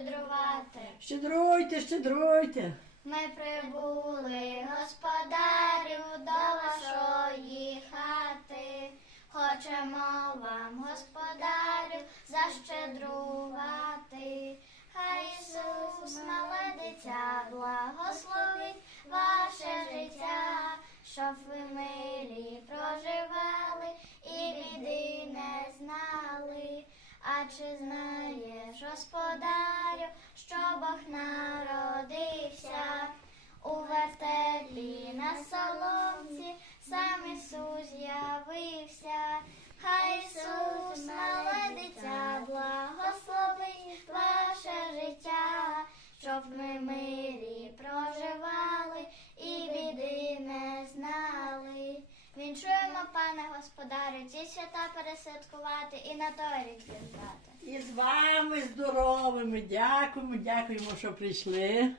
щедрувати. Щедруйте, щедруйте. Ми прибули, господарю, до вашої хати. Хочемо вам, господарю, защедрувати. Хай Ісус, мале дитя, благословить ваше життя, щоб ви милі проживали чи знаєш, господарю, що Бог народився у вертепі на соломці, сам Ісус з'явився. Віншуємо, пане господарю, ці свята пересвяткувати і на той рік віддати. І з вами здоровими. Дякуємо, дякуємо, що прийшли.